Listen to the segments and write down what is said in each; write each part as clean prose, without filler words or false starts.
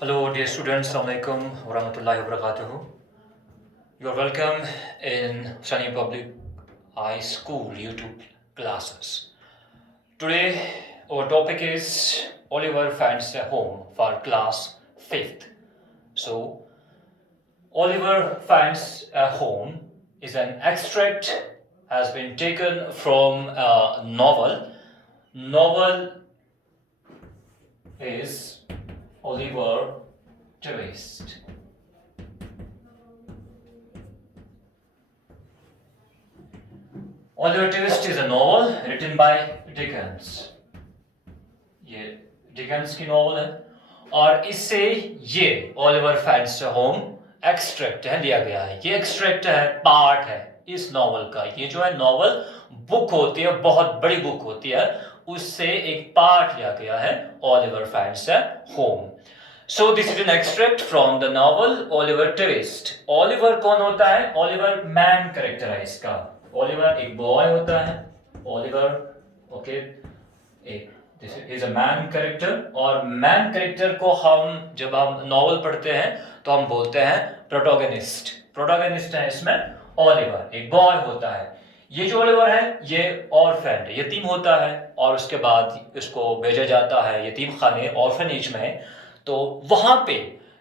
Hello, dear students. Assalamu alaikum wa rahmatullahi wa barakatuhu. You are welcome in Sunny Public High School YouTube classes. Today, our topic is Oliver finds a home for class 5th. So, Oliver finds a home is an extract has been taken from a novel. Novel is Oliver Twist. Oliver Twist is a novel written by Dickens. ये Dickens की novel है और इससे ये Oliver finds a home extract है लिया गया है। ये एक्सट्रैक्ट है, पार्ट है इस नॉवल का। ये जो है नॉवल बुक होती है, बहुत बड़ी बुक होती है, उससे एक पार्ट लिया गया है Oliver finds a home. So this is an extract from the novel Oliver twist. Oliver कौन होता है? ओलिवर मैन कैरेक्टर है इसका। ओलिवर एक बॉय होता है। ओलिवर ओके एक this is a man character. और मैन कैरेक्टर को हम जब हम नॉवल पढ़ते हैं तो हम बोलते हैं प्रोटोगनिस्ट। प्रोटोगनिस्ट है इसमें ओलिवर, एक बॉय होता है। ये जो ओलिवर है ये ऑर्फन है, यतीम होता है और उसके बाद इसको भेजा जाता है यतीम खाने ऑर्फनेज में। तो वहां पे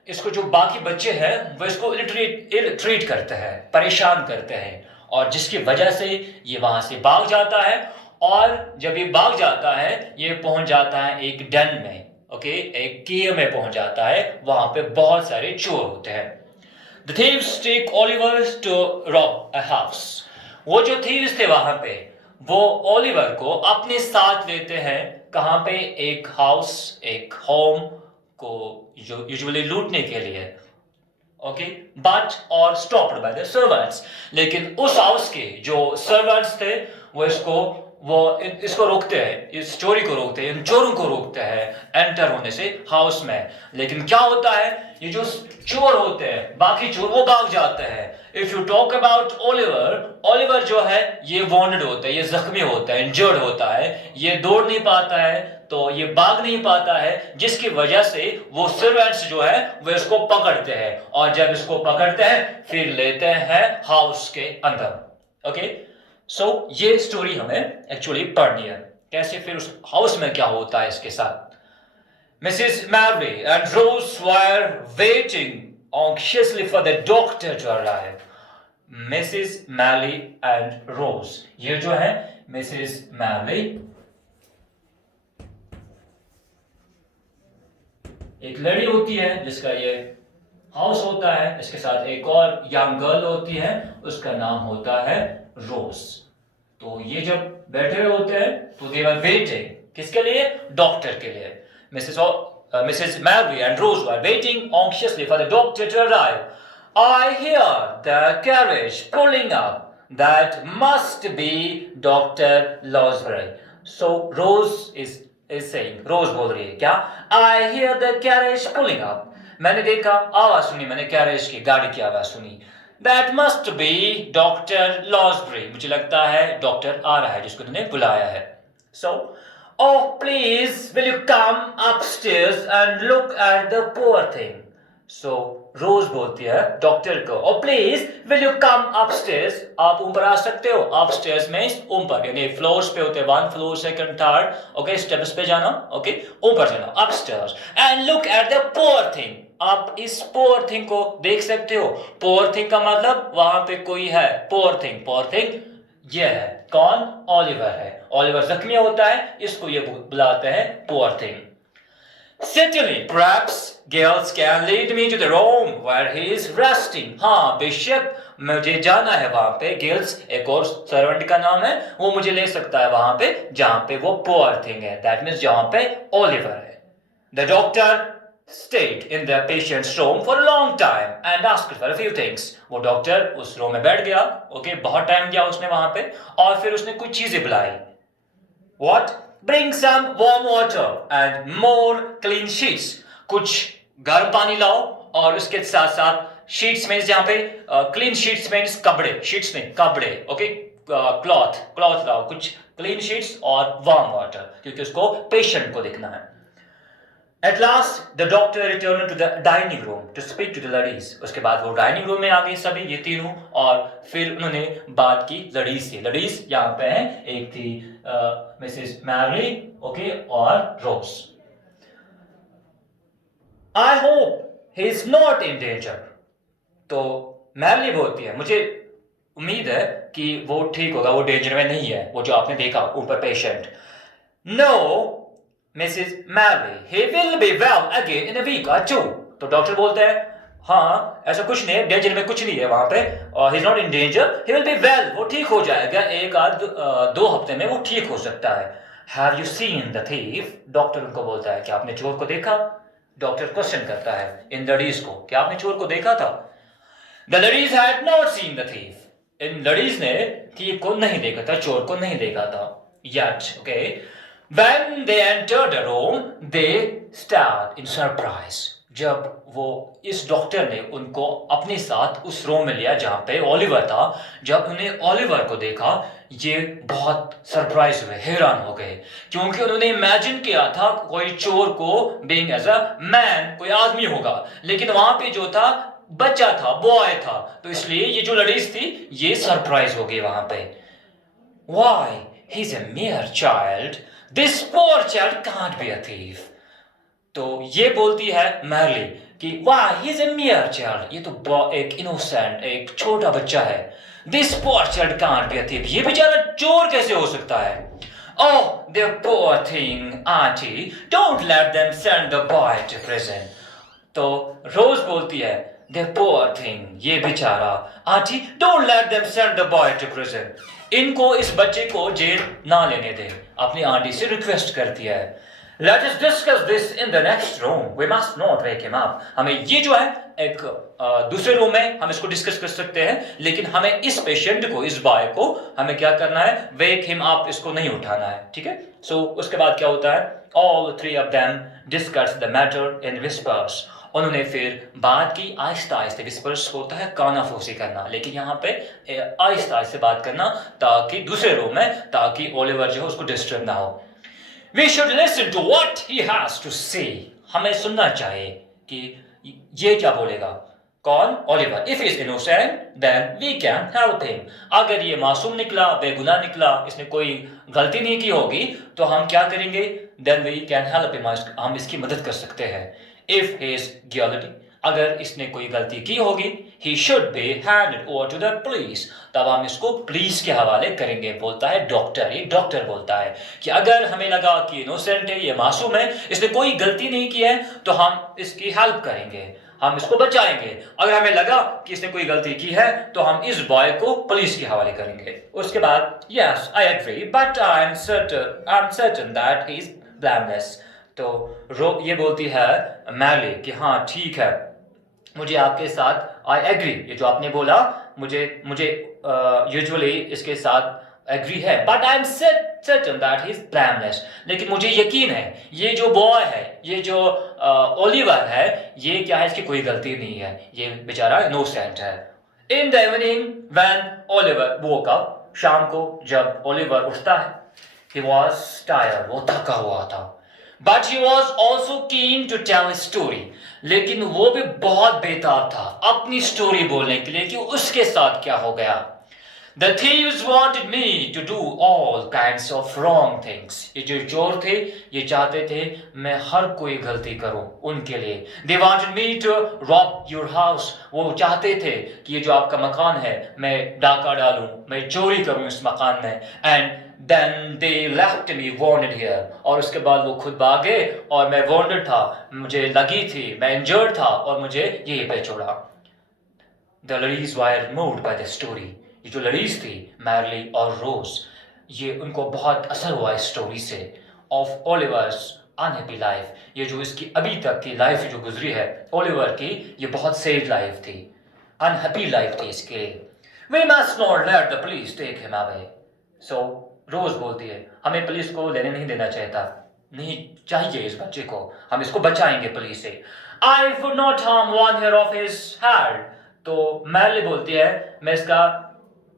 इसको जो बाकी बच्चे हैं वो इसको इल ट्रीट करते हैं, परेशान करते हैं, और जिसकी वजह से ये वहां से भाग जाता है। और जब ये भाग जाता है ये पहुंच जाता है एक डन में, ओके, एक केव में पहुंच जाता है। वहां पे बहुत सारे चोर होते हैं। The thieves take Oliver to rob a house. वो जो thieves थे वहां पे वो ओलिवर को अपने साथ लेते हैं। कहां पे? एक हाउस, एक होम को जो यूजुअली लूटने के लिए, ओके, बट और स्टॉप्ड बाय द सर्वेंट्स। लेकिन उस हाउस के जो सर्वेंट्स थे वो इसको रोकते हैं, इस चोरी को रोकते हैं, इन चोरों को रोकते हैं एंटर होने से हाउस में। लेकिन क्या होता है, ये जो चोर होते हैं बाकी चोर वो भाग जाते हैं। If you talk about Oliver, Oliver जो है ये वॉन्डेड होता है, ये जख्मी होता है, इंजर्ड होता है, ये दौड़ नहीं पाता है, तो ये भाग नहीं पाता है, जिसकी वजह से वो सर्वेंट्स जो है वो इसको पकड़ते हैं। और जब इसको पकड़ते हैं फिर लेते हैं हाउस के अंदर। ओके, सो ये स्टोरी हमें एक्चुअली पढ़नी है, कैसे फिर उस हाउस में क्या होता है इसके साथ। Mrs. Mary and Rose were waiting anxiously for the doctor to arrive. Mrs. Mary and Rose, ये जो है Mrs. Mary एक लड़ी होती है जिसका ये हाउस होता है, इसके साथ एक और यंग गर्ल होती है, उसका नाम होता है रोज। तो ये जब बैठे हुए होते हैं तो दे वर वेटिंग, किसके लिए? डॉक्टर के लिए। Mrs. Mary and Rose were waiting anxiously for the doctor to arrive. I hear the carriage pulling up. That must be Dr. Losbury. So Rose is saying, Rose बोल रही है क्या? I hear the carriage pulling up. मैंने देखा, आवाज सुनी, मैंने carriage की, गाड़ी की आवाज सुनी। That must be Dr. Losbury. मुझे लगता है डॉक्टर आ रहा है जिसको तुमने बुलाया है। So, oh please, will you come upstairs and look at the poor thing? So, रोज बोलती है डॉक्टर को, oh please, will you come upstairs? आप ऊपर आ सकते हो? upstairs में ऊपर, यानी फ्लोर्स पे होते हैं, 1 floor, 2nd, 3rd, okay, steps पे जाना, ओके, ऊपर जाना, upstairs and look at the poor thing. आप इस पोअर थिंग को देख सकते हो। पोअर थिंग का मतलब वहां पे कोई है, पोअर थिंग, पोअर थिंग ये है कौन? ओलिवर है। ओलिवर जख्मी होता है, इसको ये बुलाते हैं poor thing. Certainly, perhaps girls can lead me to the room where he is resting. हाँ, बेशक मुझे जाना है वहां पे। गर्ल्स एक और सर्वेंट का नाम है, वो मुझे ले सकता है वहां पे जहां पे वो पोअर थिंग है, दैट मीन्स जहां पे ओलिवर है। The doctor stayed in the patient's room for a long time and asked for a few things. वो डॉक्टर उस रूम में बैठ गया, ओके, बहुत टाइम दिया उसने वहां पे, और फिर उसने कुछ चीजें बुलाई। What? Bring some warm water and more clean sheets. कुछ गर्म पानी लाओ और उसके साथ साथ शीट्स में, जहां पे क्लीन शीट्स में कपड़े, शीट्स में कपड़े, ओके, क्लॉथ लाओ, कुछ क्लीन शीट्स और वार्म वाटर, क्योंकि उसको पेशेंट को देखना है। At last, the doctor returned to the dining room to speak to the ladies. उसके बाद वो डाइनिंग रूम में आ गए सभी ये तीनों और फिर उन्होंने बात की लड़ीज से। लड़ीज यहाँ पे है, एक थी मिसेस मैरी, ओके, और Rose. I hope he is not in danger. तो मैरली बोलती है मुझे उम्मीद है कि वो ठीक होगा, वो डेंजर में नहीं है, वो जो आपने देखा ऊपर patient. No Mrs Maylie, he will be well again in a week or two. तो डॉक्टर बोलते हैं हाँ ऐसा कुछ नहीं है, डेंजर में कुछ नहीं है वहां पे, और ही is not in danger, he will be well, वो ठीक हो जाएगा, एक आध दो हफ्ते में वो ठीक हो सकता है। Have you seen the thief? Doctor उनको बोलता है कि आपने चोर को देखा? डॉक्टर क्वेश्चन करता है इन लड़ीज को, क्या आपने चोर को देखा था? The ladies had not seen the thief. इन लड़ीज ने thief को नहीं देखा था, चोर को नहीं देखा था yet, okay? When they entered the room, they stared in surprise. जब वो इस डॉक्टर ने उनको अपने साथ उस रूम में लिया जहां पे ओलिवर था, जब उन्हें ओलिवर को देखा ये बहुत सरप्राइज हुए, हैरान हो गए, क्योंकि उन्होंने इमेजिन किया था कोई चोर को बीइंग एज अ मैन, कोई आदमी होगा, लेकिन वहां पे जो था बच्चा था, बॉय था, तो इसलिए ये जो लड़ीज थी ये सरप्राइज हो गई वहां पे। Why, he's a mere child. This poor child can't be a thief. तो ये बोलती है मैरली कि वाह ही इज ए मियर चाइल्ड, ये तो एक इनोसेंट, एक छोटा बच्चा है। This poor child can't be a thief, ये बेचारा चोर कैसे हो सकता है? Oh the poor thing aunty, don't let them send the boy to prison. तो रोज बोलती है द पोर थिंग, ये बेचारा, aunty don't let them send the boy to prison, इनको इस बच्चे को जेल ना लेने दे, अपनी आंटी से रिक्वेस्ट करती है। Let us discuss this in the next room. We must not wake him up. हमें ये जो है एक दूसरे रूम में हम इसको डिस्कस कर सकते हैं, लेकिन हमें इस पेशेंट को, इस बॉय को हमें क्या करना है? वेक हिम अप, इसको नहीं उठाना है, ठीक है? सो उसके बाद क्या होता है? All three of them discussed the matter in whispers. उन्होंने फिर बात की आहिस्ता आहिस्ता, विस्पर्स होता है कानाफूसी करना, लेकिन यहाँ पे आहिस्ता आहिस्ता बात करना, ताकि दूसरे रूम में, ताकि ओलिवर जो है उसको डिस्टर्ब ना हो। We should listen to what he has to say. हमें सुनना चाहिए कि ये क्या बोलेगा। कौन? Oliver. If he is innocent, then we can help him. अगर ये मासूम निकला, बेगुनाह निकला, इसने कोई गलती नहीं की होगी, तो हम क्या करेंगे? Then we can help him. हम इसकी मदद कर सकते हैं। If he is guilty, अगर इसने कोई गलती की होगी, he should be handed over to the police. तब हम इसको पुलिस के हवाले करेंगे। बोलता है डॉक्टर, ये डॉक्टर बोलता है कि अगर हमें लगा कि इनोसेंट है, ये मासूम है, इसने कोई गलती नहीं की है, तो हम इसकी हेल्प करेंगे, हम इसको बचाएंगे। अगर हमें लगा कि इसने कोई गलती की है, तो हम इस बॉय को पुलिस के हवाले करेंगे। उसके बाद yes I agree but I am certain that he is blameless. तो ये बोलती है मैरली कि हाँ ठीक है, मुझे आपके साथ आई एग्री, ये जो आपने बोला मुझे मुझे यूजुअली इसके साथ एग्री है, but I am certain that he is blameless, लेकिन मुझे यकीन है ये जो बॉय है, ये जो ओलिवर है, ये क्या है, इसकी कोई गलती नहीं है, ये बेचारा इनोसेंट है। In the evening when Oliver woke up, शाम को जब ओलिवर उठता है, he was tired, वो थका हुआ था, but he was also keen to tell a story, लेकिन वो भी बहुत बेताब था अपनी स्टोरी बोलने के लिए कि उसके साथ क्या हो गया। The thieves wanted me to do all kinds of wrong things. ये जो चोर थे, ये चाहते थे मैं हर कोई गलती करूं उनके लिए। They wanted me to rob your house. वो चाहते थे कि ये जो आपका मकान है, मैं डाका डालूं, मैं चोरी करूं इस मकान में। And then they left me wounded here. और उसके बाद वो खुद भागे और मैं wounded था, मुझे लगी थी, मैं injured था और मुझे यहीं पे छोड़ा। The ladies were moved by the story. ये जो लड़ीज थी मैरली और रोज, ये उनको बहुत असर हुआ इस स्टोरी से ऑफ ओलिवर्स अनहैप्पी लाइफ। ये जो इसकी अभी तक की लाइफ जो गुजरी है ओलिवर की, ये बहुत सैड लाइफ थी, अनहैप्पी लाइफ थी इसके लिए। We must not let the police take him away. So Rose बोलती है हमें पुलिस को लेने नहीं देना चाहता, नहीं चाहिए इस बच्चे को, हम इसको बचाएंगे पुलिस से। I would not harm one hair of his head. तो मैरली बोलती है मैं इसका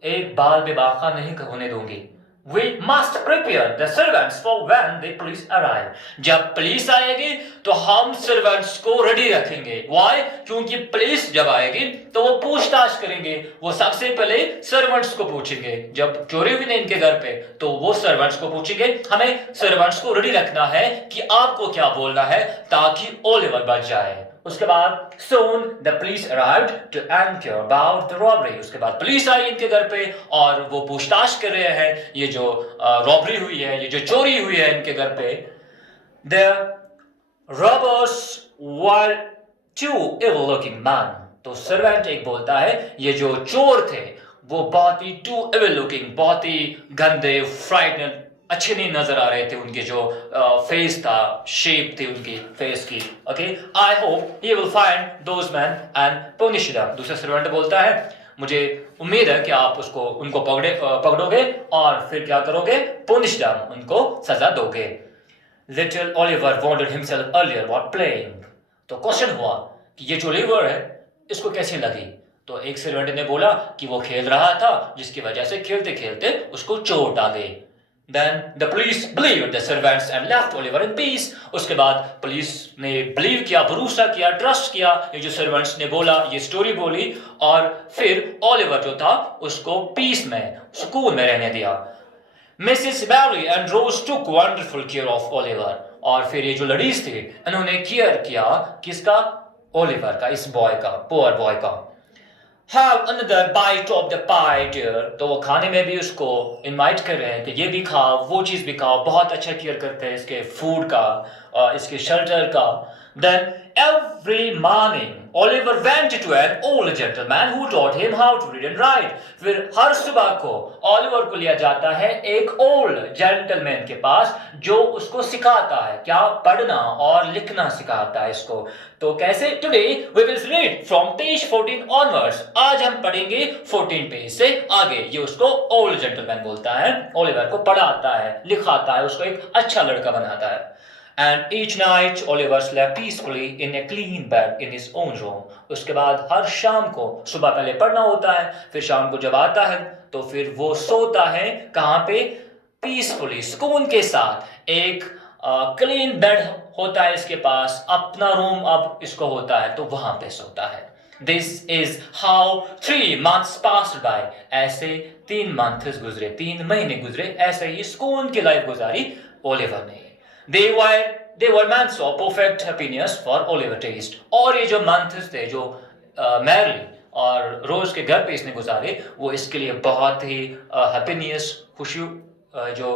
एक बाल भी बाका नहीं होने दूंगी, We must prepare the servants for when the police arrive. जब पुलिस आएगी तो हम सर्वेंट्स को रेडी रखेंगे. Why? क्योंकि पुलिस जब आएगी तो वो पूछताछ करेंगे. वो सबसे पहले सर्वेंट्स को पूछेंगे. जब चोरी हुई ना इनके घर पे तो वो सर्वेंट्स को पूछेंगे. हमें सर्वेंट्स को रेडी रखना है कि आपको क्या बोलना है ताकि ओलिवर बच जाए. उसके बाद soon the police arrived to inquire about the robbery. उसके बाद पुलिस आई इनके घर पे और वो पूछताछ कर रहे हैं ये जो रॉबरी हुई है, ये जो चोरी हुई है इनके घर पे. The robbers were two evil looking men. तो सर्वेंट एक बोलता है ये जो चोर थे वो बहुत ही टू evil looking, बहुत ही गंदे, फ्राइटन, अच्छे नहीं नजर आ रहे थे. उनके जो फेस था, शेप थी उनकी फेस की. Okay, I hope he will find those man and punish them. दूसरा सर्वेंट बोलता है मुझे उम्मीद है कि आप उनको पकड़ोगे और फिर क्या करोगे, पनिश देम, उनको सजा दोगे. Little Oliver wandered himself earlier what playing. तो क्वेश्चन हुआ कि ये जो ओलिवर है इसको कैसी लगी. तो एक सर्वेंट ने बोला कि वो खेल रहा था जिसकी वजह से खेलते खेलते उसको चोट आ गई. Then the police believed the servants and left Oliver in peace. उसके बाद पुलिस ने बिलीव किया, भरोसा किया, ट्रस्ट किया ये जो सर्वेंट्स ने बोला, ये स्टोरी बोली और फिर ओलिवर जो था उसको पीस में, सुकून में रहने दिया. Mrs Maylie and Rose took wonderful care of Oliver. और फिर ये जो लड़ीज थे इन्होंने केयर किया किसका, ओलिवर का, इस बॉय का, पुअर बॉय का. Have another bite of the pie, dear. तो वो खाने में भी उसको इनवाइट कर रहे हैं कि ये भी खाओ, वो चीज़ भी खाओ. बहुत अच्छा केयर करते हैं इसके फूड का, इसके शेल्टर का. Then every morning Oliver went to an old gentleman who taught him how to read and write. फिर हर सुबह को ओलिवर को लिया जाता है एक ओल्ड जेंटलमैन के पास जो उसको सिखाता है क्या, पढ़ना और लिखना सिखाता है इसको. तो कैसे, today we will read from page 14 onwards. आज हम पढ़ेंगे 14 पेज से आगे. ये उसको ओल्ड जेंटलमैन बोलता है, ओलिवर को पढ़ाता है, लिखाता है, उसको एक अच्छा लड़का बनाता है. And each night Oliver slept peacefully in a clean bed in his own room. उसके बाद हर शाम को, सुबह पहले पढ़ना होता है, फिर शाम को जब आता है तो फिर वो सोता है कहाँ पे, पीसफुली, सुकून के साथ. एक क्लीन बेड होता है इसके पास, अपना रूम अब इसको होता है तो वहां पे सोता है. This is how 3 months passed by. ऐसे 3 months गुजरे, 3 महीने गुजरे, ऐसे ही सुकून की लाइफ गुजारी ओलिवर ने. They were months of perfect happiness for Oliver taste. और ये जो months थे जो मैरली और रोज के घर पे इसने गुजारे वो इसके लिए बहुत ही हैप्पीनेस, खुशी, जो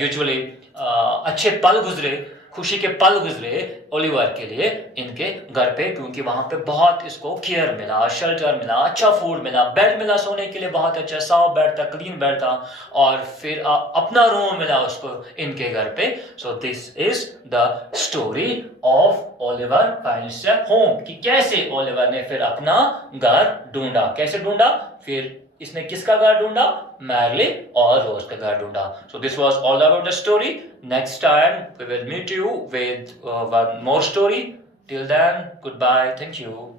यूजुअली अच्छे पल गुजरे, खुशी के पल गुजरे ओलिवर के लिए इनके घर पे, क्योंकि वहां पे बहुत इसको केयर मिला, शेल्टर मिला, अच्छा फूड मिला, बेड मिला सोने के लिए, बहुत अच्छा सॉफ्ट बेड था, क्लीन बेड था, और फिर अपना रूम मिला उसको इनके घर पे. So this is the story of Oliver finds a home, कि कैसे ओलिवर ने फिर अपना घर ढूंढा. कैसे ढूंढा, फिर इसने किसका घर ढूंढा, मैरली और रोज का घर ढूंढा. So this was all about the story. Next time we will meet you with one more story. Till then, goodbye. Thank you.